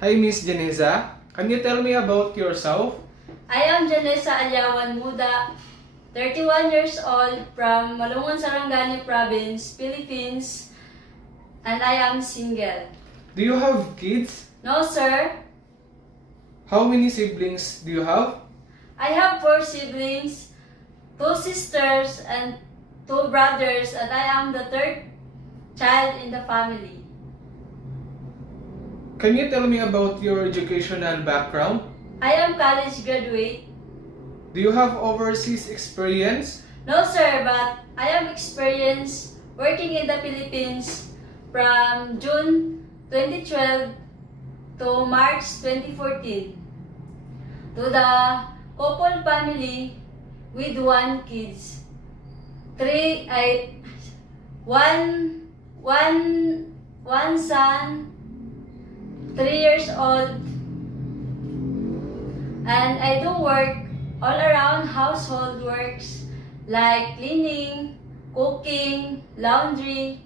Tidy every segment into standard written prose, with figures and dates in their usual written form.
Hi, Miss Janeza. Can you tell me about yourself? I am Janessa Alyawan Muda, 31 years old from Malungon, Sarangani Province, Philippines, and I am single. Do you have kids? No, sir. How many siblings do you have? I have 4 siblings, 2 sisters, and 2 brothers, and I am the 3rd child in the family. Can you tell me about your educational background? I am college graduate. Do you have overseas experience? No, sir, but I am experienced working in the Philippines from June 2012 to March 2014 to the couple family with 1 kids. One son, 3 years old, and I do work all around household works like cleaning, cooking, laundry,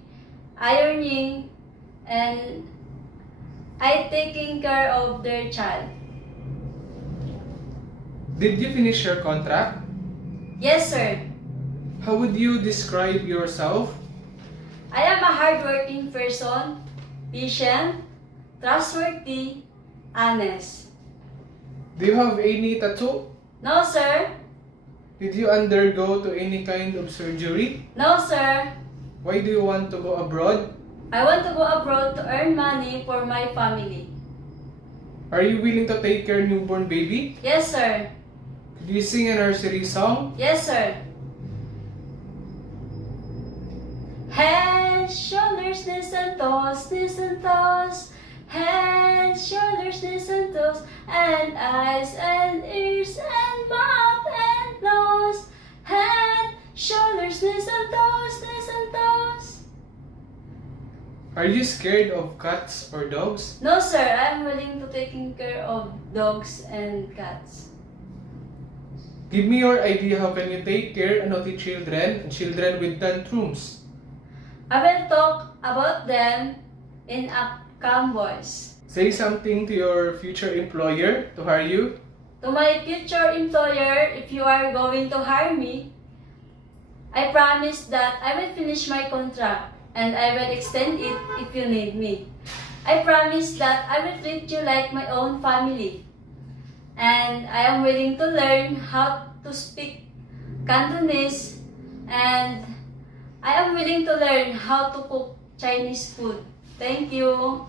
ironing, and I taking care of their child. Did you finish your contract? Yes, sir. How would you describe yourself? I am a hardworking person, patient, trustworthy, honest. Do you have any tattoo? No, sir. Did you undergo to any kind of surgery? No, sir. Why do you want to go abroad? I want to go abroad to earn money for my family. Are you willing to take care newborn baby? Yes, sir. Could you sing a nursery song? Yes, sir. Head, shoulders, knees and toes, knees and toes. Head, shoulders, knees and toes, and eyes and ears and mouth and nose. Head, shoulders, knees and toes, knees and toes. Are you scared of cats or dogs? No, sir. I am willing to taking care of dogs and cats. Give me your idea how can you take care of naughty children and children with tantrums. I will talk about them in a calm voice. Say something to your future employer to hire you. To my future employer, if you are going to hire me, I promise that I will finish my contract and I will extend it if you need me. I promise that I will treat you like my own family. And I am willing to learn how to speak Cantonese, and I am willing to learn how to cook Chinese food. Thank you.